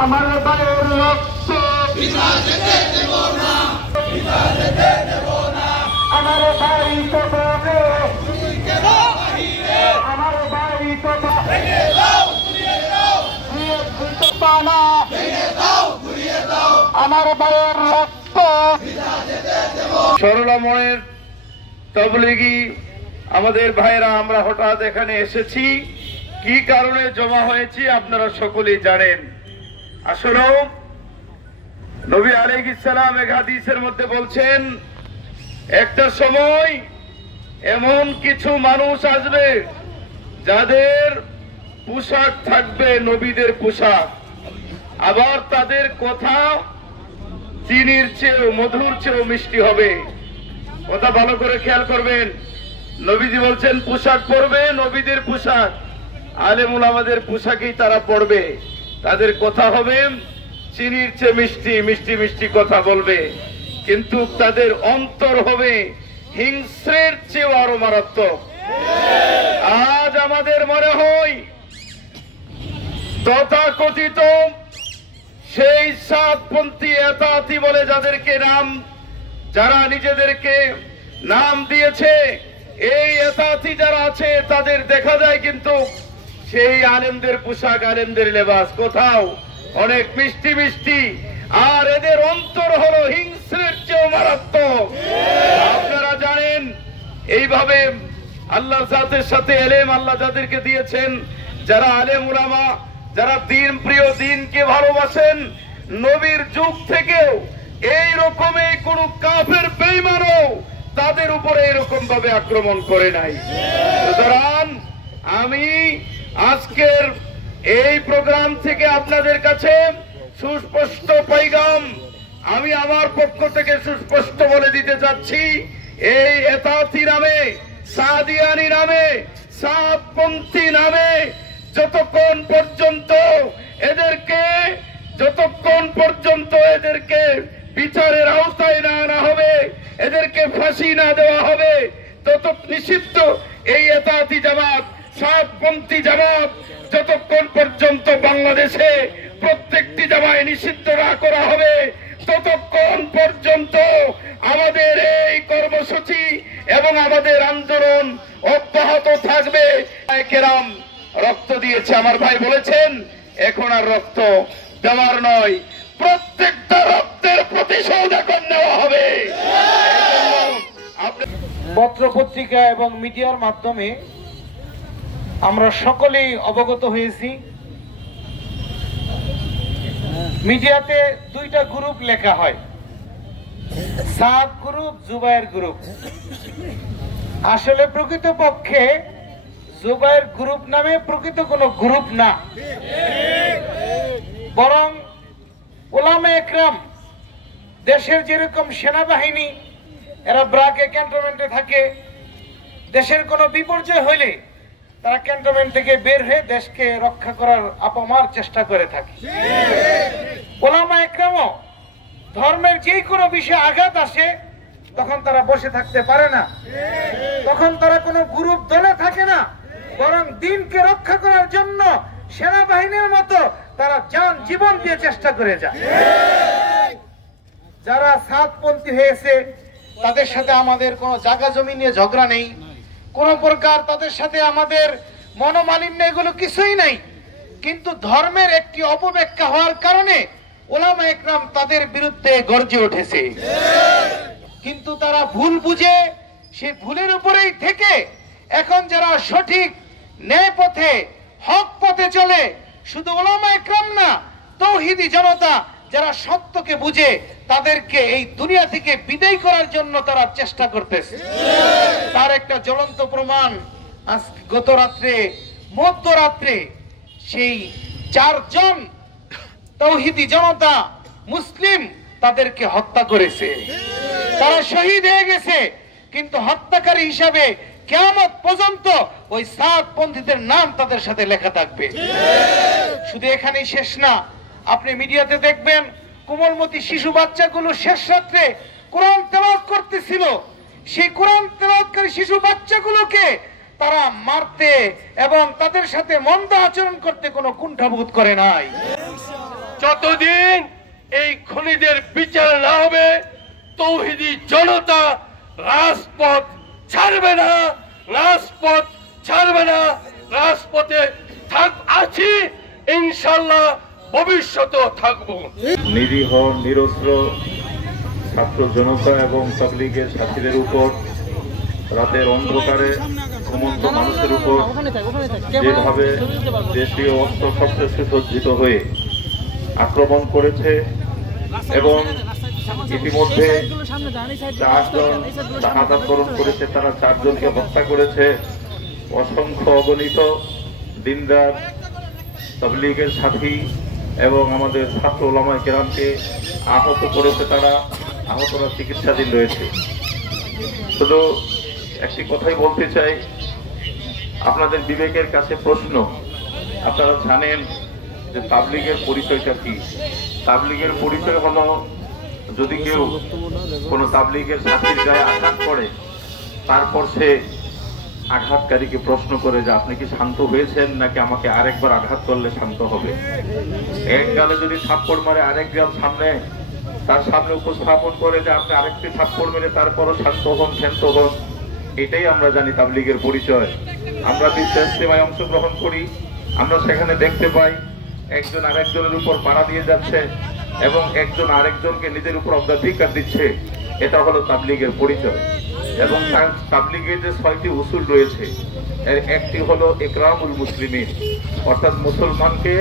আমার ভাইয়ের রক্ত আমার ভাই তো বলে আমার ভাই তো আমার ভাইয়ের রক্ত সরলা মনের তবলিগি আমাদের ভাইরা আমরা হঠাৎ এখানে এসেছি, কি কারণে জমা হয়েছি আপনারা সকলেই জানেন। আসলে নবী আলাইহিস সালাম এক হাদিসের মধ্যে বলছেন, একটা সময় এমন কিছু মানুষ আসবে যাদের পোশাক থাকবে নবীদের পোশাক, আবার তাদের কথা চিনির চেয়েও মধুর চেয়েও মিষ্টি হবে। কথা ভালো করে খেয়াল করবেন, নবীজি বলছেন পোশাক পরবে নবীদের পোশাক, আলেম উলামাদের পোশাকেই তারা পড়বে, তাদের কথা হবে চিনির চেয়ে মিষ্টি, মিষ্টি মিষ্টি কথা বলবে, কিন্তু তাদের অন্তর হবে হিংস্রের চেয়েও আরো মারাত্মক। আজ আমাদের মনে হয় তথাকথিত সেই সাতপন্থী এতাতি বলে যাদেরকে নাম, যারা নিজেদেরকে নাম দিয়েছে, এই এতাতি যারা আছে তাদের দেখা যায় কিন্তু সেই আলেমদের পোশাক, আলেমদের লেবাস কোথাও অনেক মিষ্টি মিষ্টি, আর এদের অন্তর হলো হিংস্রের চেয়েও মারাত্মক। আপনারা জানেন এইভাবে আল্লাহর জাতের সাথে এলেম আল্লাহ যাদেরকে দিয়েছেন, যারা আলেম উলামা, যারা দিন প্রিয়, দিনকে ভালোবাসেন, নবীর যুগ থেকেও এই রকমে কোন কাফের বেঈমানও তাদের উপরে এরকম ভাবে আক্রমণ করে নাই। সুতরাং আমি আজকের এই প্রোগ্রাম থেকে আপনাদের কাছে সুস্পষ্ট পয়গাম আমি আমার পক্ষ থেকে সুস্পষ্ট বলে দিতে চাচ্ছি, এই এতাতি নামে, সাদিয়ানি নামে, সাতপন্থী নামে যতক্ষণ পর্যন্ত এদেরকে বিচারের আওতায় না আনা হবে, এদেরকে ফাঁসি না দেওয়া হবে, তত নিষিদ্ধ এই এতাতি জামাত, সাতপন্থী জামাত যতক্ষণ পর্যন্ত বাংলাদেশে প্রত্যেকটি জামায় নিষিদ্ধ না করা হবে, ততক্ষণ পর্যন্ত আমাদের এই কর্মসূচি এবং আমাদের আন্দোলন অব্যাহত থাকবে। কেরাম রক্ত দিয়েছে, আমার ভাই বলেছেন এখন আর রক্ত দেওয়ার নয়, প্রত্যেকটা রক্তের প্রতিশোধ এখন নেওয়া হবে। পত্র পত্রিকা এবং মিডিয়ার মাধ্যমে আমরা সকলেই অবগত হয়েছি, মিডিয়াতে দুইটা গ্রুপ লেখা হয়, সাদ গ্রুপ, জুবায়ের গ্রুপ। আসলে প্রকৃতপক্ষে জুবায়ের গ্রুপ নামে প্রকৃত কোনো গ্রুপ না, বরং উলামা একরাম, দেশের যেরকম সেনাবাহিনী এরা ব্রাকে ক্যান্টনমেন্টে থাকে, দেশের কোনো বিপর্যয় হইলে তারা ক্যান্টনমেন্ট থেকে বের হয়ে দেশকে রক্ষা করার আপামার চেষ্টা করে থাকে। উলামা একরামও ধর্মের যে কোনো বিষয়ে আঘাত আসে তখন তারা বসে থাকতে পারে না, তখন তারা কোনো গ্রুপ দলে থাকে না, বরং দিনকে রক্ষা করার জন্য সেনাবাহিনীর মতো তারা জান জীবন দিয়ে চেষ্টা করে যায়। যারা সাতপন্থী হয়েছে তাদের সাথে আমাদের কোনো জায়গা জমি নিয়ে ঝগড়া নেই, কোন প্রকার তাদের সাথে আমাদের মনোমালিন্য এগুলো কিছুই নাই, কিন্তু ধর্মের একটি অপব্যাখ্যা হওয়ার কারণে উলামা একরাম তাদের বিরুদ্ধে গর্জে উঠেছে। কিন্তু তারা ভুল বুঝে সেই ভুলের উপরেই থেকে এখন যারা সঠিক ন্যায় পথে, হক পথে চলে, শুধু উলামা একরাম না, তৌহিদি জনতা যারা সত্যকে বুঝে তাদেরকে এই দুনিয়া থেকে বিদায় করার জন্য তারা চেষ্টা করতেছে। তার একটা জ্বলন্ত প্রমাণ আজ গত রাত্রে, মধ্যরাত্রে সেই 4 জন তৌহিদি জনতা মুসলিম তাদেরকে হত্যা করেছে। তারা শহীদ হয়ে গেছে, কিন্তু হত্যাকারী হিসাবে কিয়ামত পর্যন্ত ওই সাতপন্থীদের নাম তাদের সাথে লেখা থাকবে। শুধু এখানেই শেষ না, আপনি মিডিয়াতে দেখবেন কোমলমতি শিশু বাচ্চাগুলো শেষ রাত্রে কোরআন তেলাওয়াত করতেছিল, সেই কোরআন তেলাওয়াতকারী শিশু বাচ্চাগুলোকে তারা মারতে এবং তাদের সাথে মন্দ আচরণ করতে কোনো কুণ্ঠাবোধ করে নাই। যতদিন এই খুনিদের বিচার না হবে তৌহিদি জনতা রাজপথ ছাড়বে না, রাজপথ ছাড়বে না, রাজপথে আছি ইনশাল্লাহ, ভবিষ্যতেও থাকবো। নিরীহ নিরস্ত্র ছাত্র জনতা এবং তাবলীগের সাথীদের উপর রাতের অন্ধকারে ঘুমন্ত মানুষের উপর যেভাবে দেশীয় অস্ত্র শস্ত্রে সুসজ্জিত হয়ে আক্রমণ করেছে এবং ইতিমধ্যে 4 জন শাহাদাত বরণ করেছে, তারা 4 জনকে হত্যা করেছে। অসংখ্য অগণিত দিনদার তাবলীগের সাথী এবং আমাদের ছাত্র ওলামায়ে কেরামকে আহত করেছে, তারা আহতরা চিকিৎসাধীন রয়েছে। শুধু একটি কথাই বলতে চাই, আপনাদের বিবেকের কাছে প্রশ্ন, আপনারা জানেন যে তাবলীগের পরিচয়টা কি? তাবলীগের পরিচয় হলো, যদি কেউ কোনো তাবলীগের সাথীর গায়ে আঘাত করে তারপর সে আঘাতকারীকে প্রশ্ন করে যে আপনি কি শান্ত হয়েছেন নাকি আমাকে আরেকবার আঘাত করলে শান্ত হবে। এক গালে যদি থাপ্পড় মারে আরেক গাল সামনে তার সামনে উপস্থাপন করে যে আপনি আরেকটি থাপ্পড় মেরে তারপরও শান্ত হন, শান্ত হন। এটাই আমরা জানি তাবলীগের পরিচয়। আমরা বিশ্বাস সেবায় অংশগ্রহণ করি, আমরা সেখানে দেখতে পাই একজন আরেকজনের উপর পাড়া দিয়ে যাচ্ছে এবং একজন আরেকজনকে নিজের উপর অগ্রাধিকার দিচ্ছে। এটা হলো তাবলীগের পরিচয়। এবং তাবলীগের যে 6টি উসুল রয়েছে, এর একটি হলো ইকরামুল মুসলিমিন, অর্থাৎ মুসলমানকে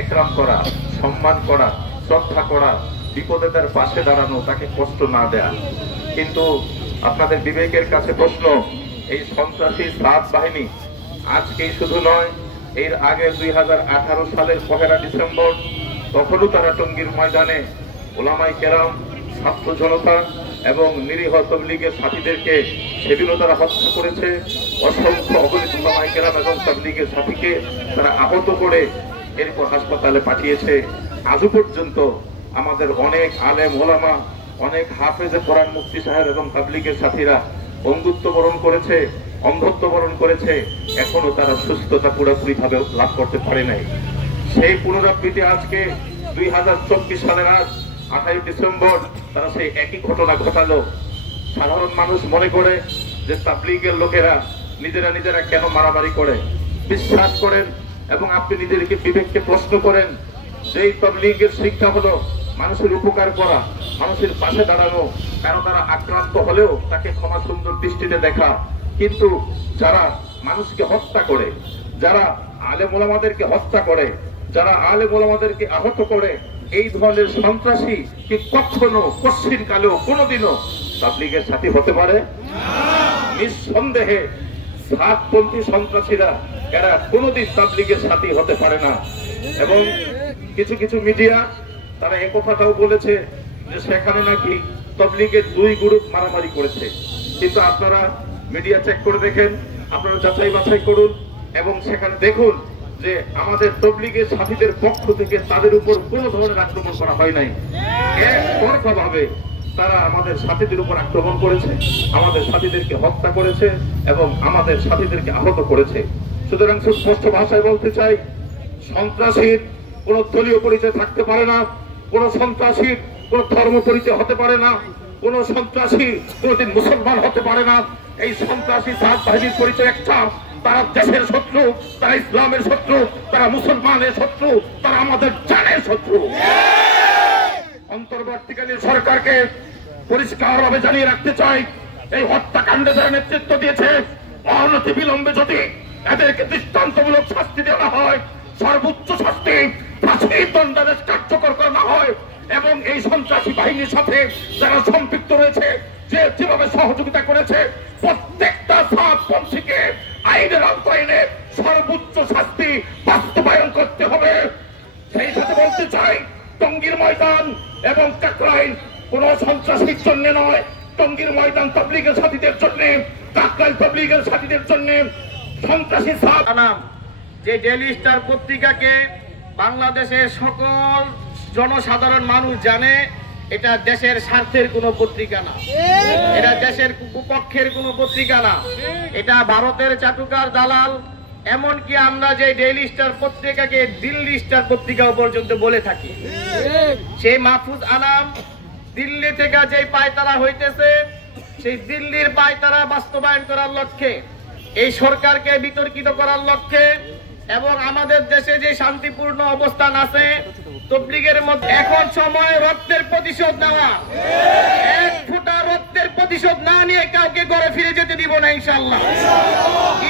একরাম করা, সম্মান করা, শ্রদ্ধা করা, বিপদে তার পাশে দাঁড়ানো, তাকে কষ্ট না দেয়া। কিন্তু আপনাদের বিবেকের কাছে প্রশ্ন, এই সন্ত্রাসী সাত বাহিনী আজকেই শুধু নয়, এর আগে 2018 সালের 1 ডিসেম্বর তখনও তারা টঙ্গীর ময়দানে ওলামায়ে কেরাম, ছাত্র জনতা এবং নিরীহ তাবলীগের সাথীদেরকে সেদিনও তারা হত্যা করেছে। অসংখ্য অগণিত ওলামায়ে কেরাম এবং তাবলীগের সাথীকে তারা আহত করে এরপর হাসপাতালে পাঠিয়েছে। আজও পর্যন্ত আমাদের অনেক আলেম ওলামা, অনেক হাফেজে কোরআন মুফতি সাহেব এবং তাবলীগের সাথীরা অন্ধত্ব বরণ করেছে, অন্ধত্ব বরণ করেছে, এখনো তারা সুস্থতা পুরোপুরি ভাবে লাভ করতে পারে নাই। সেই পুনরাবৃত্তি আজকে 2024 সালের আজ 28 ডিসেম্বর তারা সেই একই ঘটনা ঘটালো। সাধারণ মানুষ মনে করে যে তাবলীগের লোকেরা নিজেরা কেন মারামারি করে। বিশ্বাস করেন এবং আপনি নিজেদেরকে বিবেককে প্রশ্ন করেন, যেই তাবলীগের শিক্ষা হলো মানুষের উপকার করা, মানুষের পাশে দাঁড়ানো, কারণ তারা আক্রান্ত হলেও তাকে ক্ষমা সুন্দর দৃষ্টিতে দেখা। কিন্তু যারা মানুষকে হত্যা করে, যারা আলেম ওলামাদেরকে হত্যা করে, যারা আলেম ওলামাদেরকে আহত করে, এই ধরনের সন্ত্রাসী কি কখনো কশ্চিন কালেও কোনোদিনও তাবলীগের সাথী হতে পারে? নিঃসন্দেহে সাতপন্থী সন্ত্রাসীরা এরা কোনোদিন তাবলীগের সাথী হতে পারে না। এবং কিছু কিছু মিডিয়া তারা এই কথাটাও বলেছে যে সেখানে নাকি তাবলীগের 2 গ্রুপ মারামারি করেছে। কিন্তু আপনারা মিডিয়া চেক করে দেখেন, আপনারা যাচাই বাছাই করুন এবং সেখানে দেখুন যে আমাদের তাবলীগের সাথীদের পক্ষ থেকে তাদের উপর কোনো ধরনের আক্রমণ করা হয় নাই। একতরফাভাবে তারা আমাদের সাথীদের উপর আক্রমণ করেছে, আমাদের সাথীদেরকে হত্যা করেছে এবং আমাদের সাথীদেরকে আহত করেছে। সুতরাং সুস্পষ্ট ভাষায় বলতে চাই, সন্ত্রাসীর কোন দলীয় পরিচয় থাকতে পারে না, কোন সন্ত্রাসীর কোন ধর্ম পরিচয় হতে পারে না, কোন সন্ত্রাসী কোনদিন মুসলমান হতে পারে না। এই সন্ত্রাসী সাত বাহিনীর পরিচয় একটা, তারা দেশের শত্রু, তারা ইসলামের শত্রু, তারা মুসলমানের শত্রু, তারা আমাদের জানের শত্রু। অন্তর্বর্তীকালীন সরকারকে পরিষ্কারভাবে জানিয়ে রাখতে চাই, এই হত্যাকাণ্ডে যারা নেতৃত্ব দিয়েছে, অনতি বিলম্বে যদি এদেরকে দৃষ্টান্তমূলক শাস্তি দেওয়া হয়, সর্বোচ্চ শাস্তি ফাঁসির দণ্ডাদেশ কার্যকর করা হয় এবং এই সন্ত্রাসী বাহিনীর সাথে যারা সম্পৃক্ত রয়েছে, যেভাবে সহযোগিতা করেছে, প্রত্যেকটা সাতপন্থীকে আইনের আওতায় এনে সর্বোচ্চ শাস্তি বাস্তবায়ন করতে হবে। সেই সাথে বলতে চাই, টঙ্গীর ময়দান এবং কাকরাইল কোন সন্ত্রাসীর জন্য নয়, টঙ্গীর ময়দান তাবলীগের সাথীদের জন্য, কাকরাইল তাবলীগের সাথীদের জন্য। সন্ত্রাসী যে ডেইলি স্টার পত্রিকাকে বাংলাদেশের সকল জনসাধারণ মানুষ জানে, এটা দেশের স্বার্থের কোনো পত্রিকা না, এটা দেশের পক্ষের কোনো পত্রিকা না। এটা ভারতের চাটুকার দালাল এমনকি আমরা যে ডেইলি স্টার পত্রিকাকে দিল্লি স্টার পত্রিকাও পর্যন্ত বলে থাকি। সেই মাহফুজ আনাম দিল্লি থেকে যে পায়তারা হইতেছে, সেই দিল্লির পায়তারা বাস্তবায়ন করার লক্ষ্যে, এই সরকারকে বিতর্কিত করার লক্ষ্যে এবং আমাদের দেশে যে শান্তিপূর্ণ অবস্থান আছে তবলিগের মধ্যে এখন সময় রক্তের প্রতিশোধ নেওয়া। এক ফোঁটা রক্তের প্রতিশোধ না নিয়ে কাউকে ঘরে ফিরে যেতে দিব না ইনশাআল্লাহ।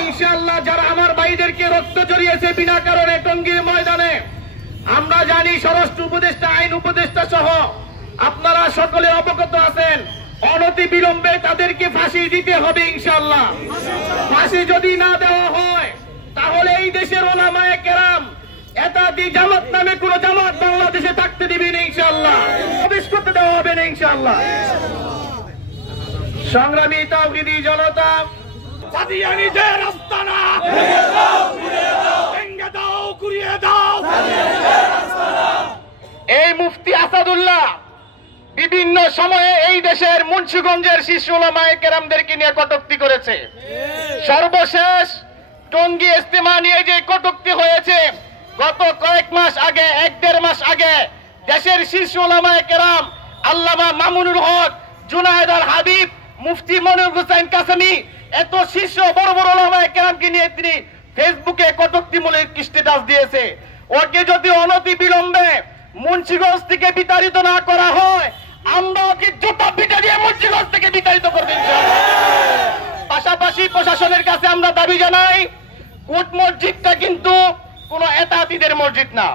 ইনশাআল্লাহ যারা আমার ভাইদেরকে রক্ত জড়িয়েছে বিনা কারণে টঙ্গীর ময়দানে, আমরা জানি স্বরাষ্ট্র উপদেষ্টা, আইন উপদেষ্টা সহ আপনারা সকলে অবগত আছেন, অনতি বিলম্বে তাদেরকে ফাঁসি দিতে হবে ইনশাআল্লাহ। ফাঁসি যদি না দেওয়া হয় তাহলে এই দেশের ওলামায়ে কেরাম এতাদি জামাত নামে কোন জামাত বাংলাদেশে থাকতে দিবে না ইনশাআল্লাহ, প্রবেশ করতে দেওয়া হবে না ইনশাআল্লাহ। সংগ্রামী তাওহীদি জনতা, কাদিয়ানীদের আস্তানা ভেঙে দাও, ঘুরিয়ে দাও। এই মুফতি আসাদুল্লাহ বিভিন্ন সময়ে এই দেশের মুন্সিগঞ্জের শীর্ষ ওলামায়ে কেরামদেরকে নিয়ে কটূক্তি করেছে। সর্বশেষ টঙ্গী ইজতেমা নিয়ে যে কটূক্তি হয়েছে, গত কয়েক মাস আগে, 1-1.5 মাস আগে দেশের শীর্ষ ওলামায়ে কেরাম আল্লামা মামুনুল হক, জুনায়েদ আল হাবিব, মুফতি মনির হোসেন কাসেমি, এত শীর্ষ বড় বড় ওলামায়ে কেরামকে নিয়ে তিনি ফেসবুকে কটূক্তিমূলক স্ট্যাটাস দিয়েছে। ওকে যদি অনতি বিলম্বে মুন্সিগঞ্জ থেকে বিতাড়িত না করা হয়, আমরা ওকে জুতা পিটা দিয়ে মুন্সিগঞ্জ থেকে বিতাড়িত করব ইনশাআল্লাহ। পাশাপাশি প্রশাসনের কাছে আমরা দাবি জানাই, কোট মসজিদটা কিন্তু কোন এতাতিদের মসজিদ না,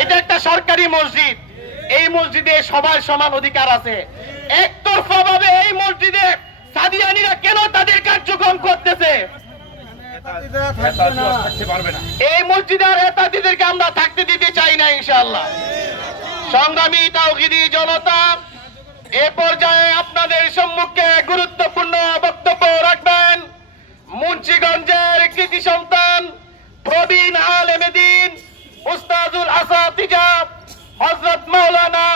এটা একটা সরকারি মসজিদ। এই মসজিদে সবার সমান অধিকার আছে। একতরফা ভাবে এই মসজিদে সাদিয়ানীরা কেন তাদের কার্যক্রম করতেছে? এই মসজিদে আর এতাতিদেরকে আমরা থাকতে দিতে চাই না ইনশাআল্লাহ। সংগ্রামী তাওহীদি জনতা, এ পর্যায়ে আপনাদের সম্মুখে গুরুত্বপূর্ণ বক্তব্য রাখবেন মুন্সিগঞ্জের কৃতি সন্তান, প্রবীণ আলেমে দ্বীন, উস্তাদুল আসাতিজা হযরত মাওলানা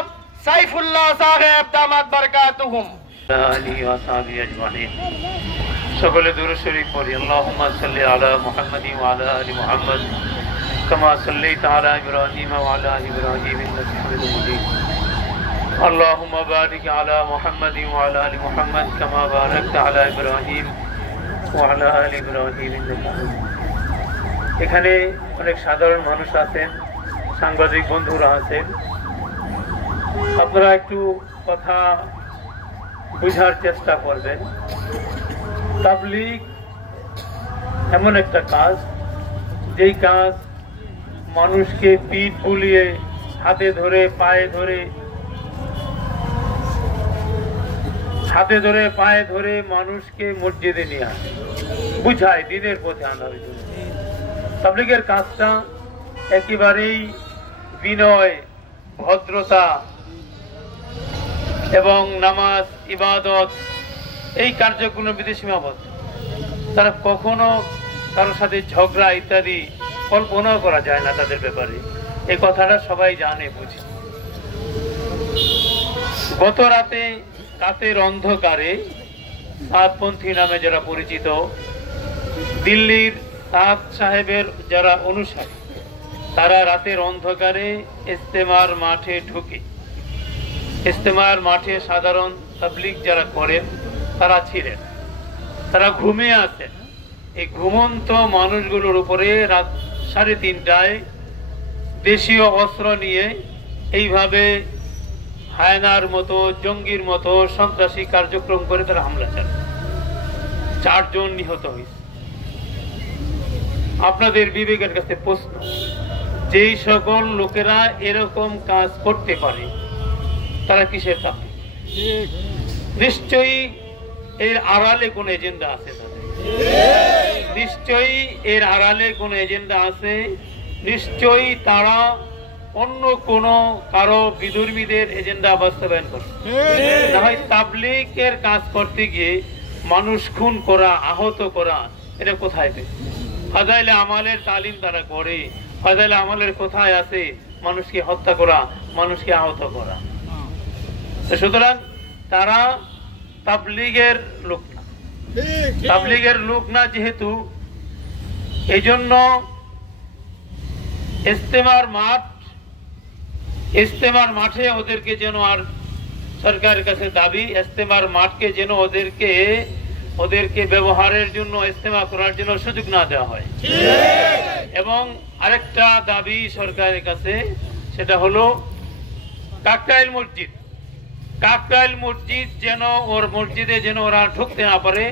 সাইফুল্লাহ সাহেব দামাত বারাকাতুহুম। সকলে দুরূদ শরীফ পড়ি। আল্লাহুম্মা সাল্লি আলা মুহাম্মাদিন ওয়া আলা আলি মুহাম্মাদ কামা সাল্লাইতা আলা ইব্রাহিম ওয়া আলা আলি ইব্রাহিম ইন্নাকা হামিদুম মাজিদ। আল্লাহুম্মা বারিক আলা মুহাম্মাদিন ওয়া আলা আলি মুহাম্মাদ কামা বারাকতা আলা ইব্রাহিম ওয়া আলা আলি ইব্রাহিম ইন্নাকা হামিদুম মাজিদ। এখানে অনেক সাধারণ মানুষ আছেন, সাংবাদিক বন্ধুরা আছেন, আপনারা একটু কথা বুঝার চেষ্টা করবেন। তাবলীগ এমন একটা কাজ, যেই কাজ মানুষকে পিঠ বুলিয়ে, হাতে ধরে পায়ে ধরে মানুষকে মসজিদে নিয়ে আসে, বুঝায়, দিনের পথে আনার জন্য। তাবলীগের কাজটা একেবারেই বিনয়, ভদ্রতা এবং নামাজ, ইবাদত, এই কার্যক্রমের ভিতরে সীমাবদ্ধ। তারা কখনো কারোর সাথে ঝগড়া ইত্যাদি কল্পনাও করা যায় না তাদের ব্যাপারে। এই কথাটা সবাই জানে, বুঝে। গত রাতে রাতের অন্ধকারে সাদপন্থী নামে যারা পরিচিত, দিল্লির সাদ সাহেবের যারা অনুসারী, তারা রাতের অন্ধকারে ইজতেমার মাঠে ঢুকে, ইজতেমার মাঠে সাধারণ তাবলীগ যারা করেন তারা ছিলেন, তারা ঘুমিয়ে আছেন। এই ঘুমন্ত মানুষগুলোর উপরে রাত 3:30টায় দেশীয় অস্ত্র নিয়ে এইভাবে হায়নার মতো, জঙ্গির মতো সন্ত্রাসী কার্যক্রম করে তারা হামলা চালায়। 4 জন নিহত হয়েছে। আপনাদের বিবেকের কাছে প্রশ্ন, যেই সকল লোকেরা এরকম কাজ করতে পারে তারা কিসের তাবে? নিশ্চয়ই এর আড়ালে কোন এজেন্ডা আছে তাদের, নিশ্চয়ই এর আড়ালে কোন এজেন্ডা আছে। নিশ্চয়ই তারা অন্য কোন কারো বিধর্মীদের এজেন্ডা বাস্তবায়ন করে। না হয় তাবলীগের কাজ করতে গিয়ে মানুষ খুন করা, আহত করা, এটা কোথায় পেয়ে? ফাজাইলে আমালের তালিম তারা করে। ফাজাইলে আমালের কোথায় আছে? মানুষকে হত্যা করা, মানুষকে আহত করা। সুতরাং তারা তাবলীগের লোক না। তাবলীগের লোক না যেহেতু, এই জন্য ইজতেমার মাঠে ওদেরকে যেন, আর সরকারের কাছে দাবি ইজতেমার মাঠকে যেন ওদেরকে ব্যবহারের জন্য, ইজতেমা করার জন্য সুযোগ না দেওয়া হয়। এবং আরেকটা দাবি সরকারের কাছে, সেটা হলো কাকরাইল মসজিদ যেন, ওর মসজিদে যেন ওরা ঢুকতে না পারে,